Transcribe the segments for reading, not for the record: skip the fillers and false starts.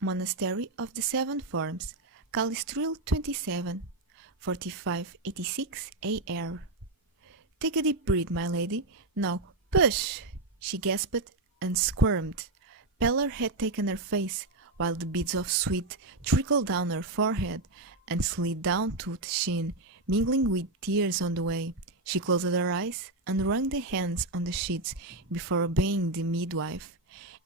Monastery of the Seven Forms, Calistril 27, 4586 AR. Take a deep breath, my lady. Now push! She gasped and squirmed. Pallor had taken her face, while the beads of sweat trickled down her forehead and slid down to the chin, mingling with tears on the way. She closed her eyes and wrung the hands on the sheets before obeying the midwife.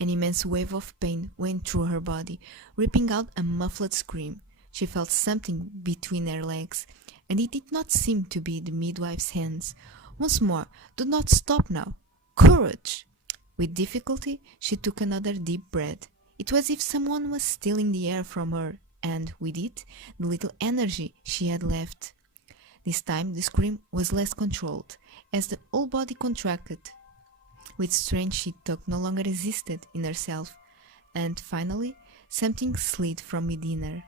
An immense wave of pain went through her body, ripping out a muffled scream. She felt something between her legs, and it did not seem to be the midwife's hands. Once more, do not stop now. Courage! With difficulty, she took another deep breath. It was as if someone was stealing the air from her, and, with it, the little energy she had left. This time the scream was less controlled, as the whole body contracted. With strength she no longer existed in herself, and finally something slid from within her.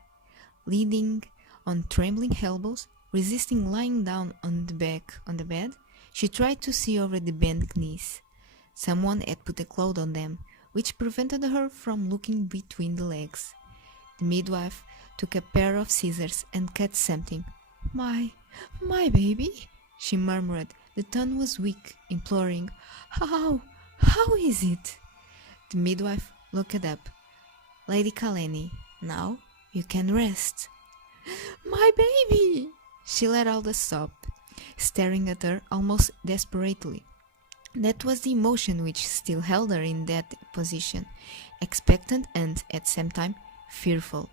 Leaning on trembling elbows, resisting lying down on the bed, she tried to see over the bent knees. Someone had put a cloth on them, which prevented her from looking between the legs. The midwife took a pair of scissors and cut something. My baby," she murmured. The tone was weak, imploring. How is it?" The midwife looked up. "Lady Kaleni, now you can rest." "My baby!" She let out a sob, staring at her almost desperately. That was the emotion which still held her in that position, expectant and, at the same time, fearful.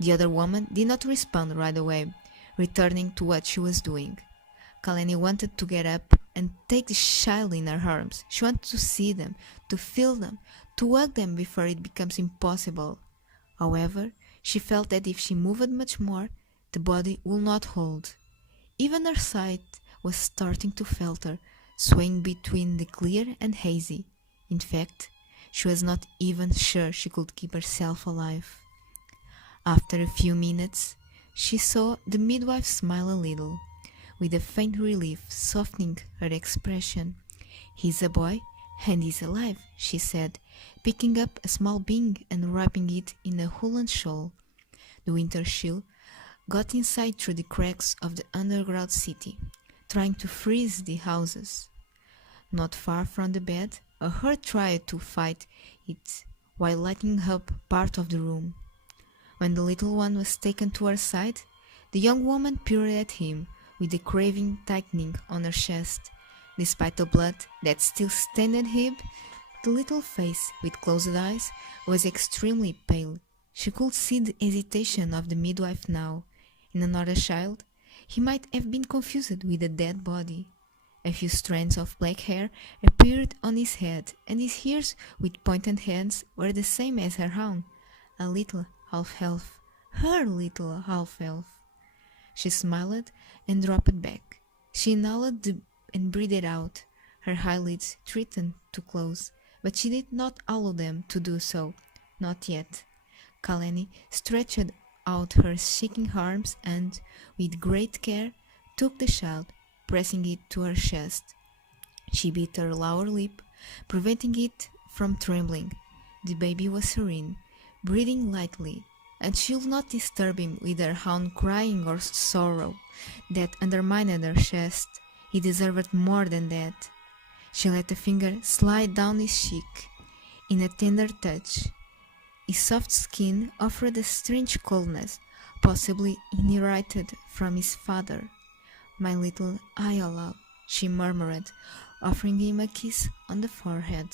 The other woman did not respond right away, returning to what she was doing. Kaleni wanted to get up and take the child in her arms. She wanted to see them, to feel them, to hug them before it becomes impossible. However, she felt that if she moved much more, the body would not hold. Even her sight was starting to falter, swaying between the clear and hazy. In fact, she was not even sure she could keep herself alive. After a few minutes, she saw the midwife smile a little, with a faint relief softening her expression. "He's a boy, and he's alive," she said, picking up a small being and wrapping it in a woolen shawl. The winter chill got inside through the cracks of the underground city, trying to freeze the houses. Not far from the bed, a herd tried to fight it while lighting up part of the room. When the little one was taken to her side, the young woman peered at him, with the craving tightening on her chest. Despite the blood that still stained him, the little face, with closed eyes, was extremely pale. She could see the hesitation of the midwife now. In another child, he might have been confused with a dead body. A few strands of black hair appeared on his head, and his ears, with pointed ends, were the same as her own. A little half-elf. Her little half-elf. She smiled and dropped back. She inhaled and breathed out. Her eyelids threatened to close, but she did not allow them to do so. Not yet. Kaleni stretched out her shaking arms and, with great care, took the child, pressing it to her chest. She bit her lower lip, preventing it from trembling. The baby was serene, breathing lightly, and she would not disturb him with her own crying or sorrow that undermined her chest. He deserved more than that. She let a finger slide down his cheek in a tender touch. His soft skin offered a strange coldness, possibly inherited from his father. "My little Ayalal," she murmured, offering him a kiss on the forehead.